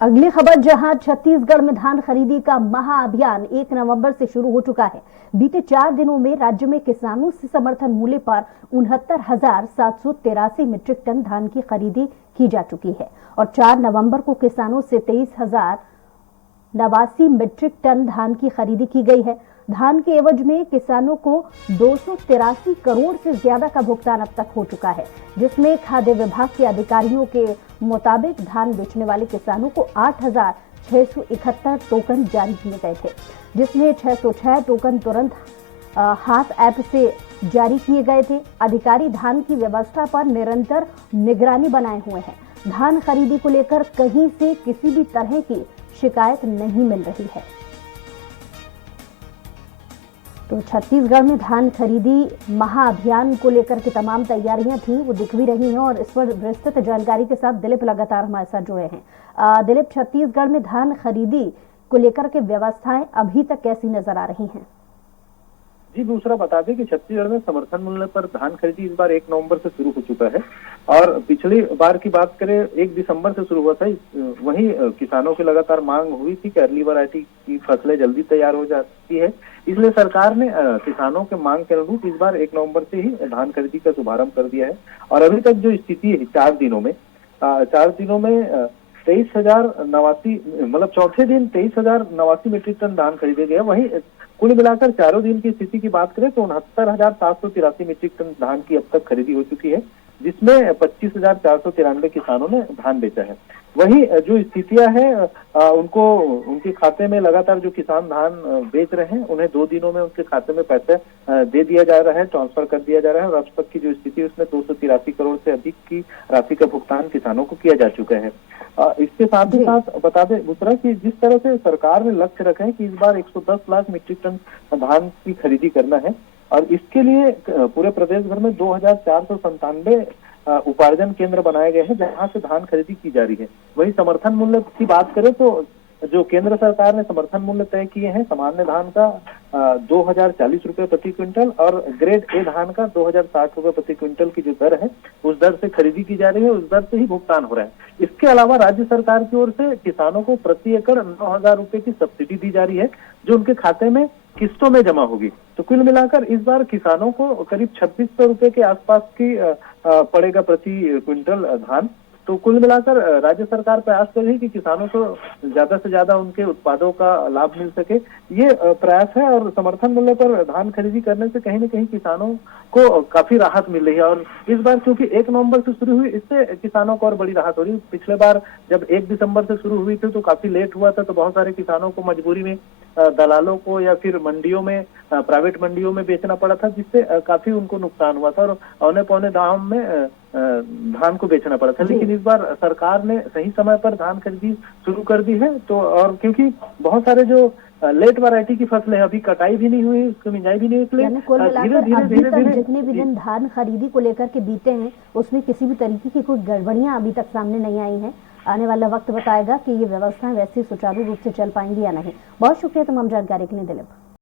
अगली खबर, जहां छत्तीसगढ़ में धान खरीदी का महाअभियान 1 नवंबर से शुरू हो चुका है। बीते 4 दिनों में राज्य में किसानों से समर्थन मूल्य पर 69,783 मीट्रिक टन धान की खरीदी की जा चुकी है और 4 नवंबर को किसानों से 23,089 मीट्रिक टन धान की खरीदी की गई है। धान के एवज में किसानों को 283 करोड़ से ज्यादा का भुगतान अब तक हो चुका है, जिसमें खाद्य विभाग के अधिकारियों के मुताबिक धान बेचने वाले किसानों को 8,671 टोकन जारी किए गए थे, जिसमें 606 टोकन तुरंत हाथ ऐप से जारी किए गए थे। अधिकारी धान की व्यवस्था पर निरंतर निगरानी बनाए हुए हैं। धान खरीदी को लेकर कहीं से किसी भी तरह की शिकायत नहीं मिल रही है। तो छत्तीसगढ़ में धान खरीदी महाअभियान को लेकर के तमाम तैयारियां थी, वो दिख भी रही हैं और इस पर विस्तृत जानकारी के साथ दिलीप लगातार हमारे साथ जुड़े हैं। दिलीप, छत्तीसगढ़ में धान खरीदी को लेकर के व्यवस्थाएं अभी तक कैसी नजर आ रही हैं? जी, दूसरा बता दें कि छत्तीसगढ़ में समर्थन मूल्य पर धान खरीदी इस बार 1 नवंबर से शुरू हो चुका है और पिछली बार की बात करें 1 दिसंबर से शुरू हुआ था। वहीं किसानों की लगातार मांग हुई थी कि अर्ली वैरायटी की फसलें जल्दी तैयार हो जाती है, इसलिए सरकार ने किसानों के मांग के अनुरूप इस बार 1 नवंबर से ही धान खरीदी का शुभारंभ कर दिया है। और अभी तक जो स्थिति है 4 दिनों में 23,089 मतलब चौथे दिन 23,089 मीट्रिक टन धान खरीदे गए। वहीं कुल मिलाकर चारों दिन की स्थिति की बात करें तो 69,783 मीट्रिक टन धान की अब तक खरीदी हो चुकी है, जिसमें 25,493 किसानों ने धान बेचा है। वहीं जो स्थितियां हैं उनके खाते में लगातार जो किसान धान बेच रहे हैं उन्हें 2 दिनों में उनके खाते में पैसे दे दिया जा रहा है, ट्रांसफर कर दिया जा रहा है और अब तक की जो स्थिति है उसमें 283 करोड़ से अधिक की राशि का भुगतान किसानों को किया जा चुका है। इसके साथ ही साथ बता दें दूसरा कि जिस तरह से सरकार ने लक्ष्य रखा है कि इस बार 110 लाख मीट्रिक टन धान की खरीदी करना है और इसके लिए पूरे प्रदेश भर में 2,497 उपार्जन केंद्र बनाए गए हैं जहां से धान खरीदी की जा रही है। वही समर्थन मूल्य की बात करें तो जो केंद्र सरकार ने समर्थन मूल्य तय किए हैं, सामान्य धान का 2,040 रुपए प्रति क्विंटल और ग्रेड ए धान का 2,060 रुपए प्रति क्विंटल की जो दर है उस दर से खरीदी की जा रही है, उस दर से ही भुगतान हो रहा है। इसके अलावा राज्य सरकार की ओर से किसानों को प्रति एकड़ 9,000 रुपए की सब्सिडी दी जा रही है जो उनके खाते में किस्तों में जमा होगी। तो कुल मिलाकर इस बार किसानों को करीब 2,600 रुपए के आसपास की पड़ेगा प्रति क्विंटल धान। तो कुल मिलाकर राज्य सरकार प्रयास कर रही है कि किसानों को ज्यादा से ज्यादा उनके उत्पादों का लाभ मिल सके, ये प्रयास है। और समर्थन मूल्य पर धान खरीदी करने से कहीं न कहीं किसानों को काफी राहत मिल रही है और इस बार क्योंकि 1 नवंबर से शुरू हुई, इससे किसानों को और बड़ी राहत हो रही है। पिछले बार जब 1 दिसंबर से शुरू हुई थी तो काफी लेट हुआ था, तो बहुत सारे किसानों को मजबूरी में दलालों को या फिर मंडियों में प्राइवेट मंडियों में बेचना पड़ा था, जिससे काफी उनको नुकसान हुआ था और औने पौने दाम में धान को बेचना पड़ा था। लेकिन इस बार सरकार ने सही समय पर धान खरीदी शुरू कर दी है। तो और क्योंकि बहुत सारे जो लेट वैरायटी की फसलें अभी कटाई भी नहीं हुई, उसकी मिंजाई भी नहीं, इसलिए धीरे-धीरे जितने भी दिन धान खरीदी को लेकर के बीते हैं उसमें किसी भी तरीके की कोई गड़बड़ियां अभी तक सामने नहीं आई हैं। आने वाला वक्त बताएगा कि ये व्यवस्था वैसे सुचारू रूप से चल पाएंगी या नहीं। बहुत शुक्रिया तमाम जानकारी के लिए दिलीप।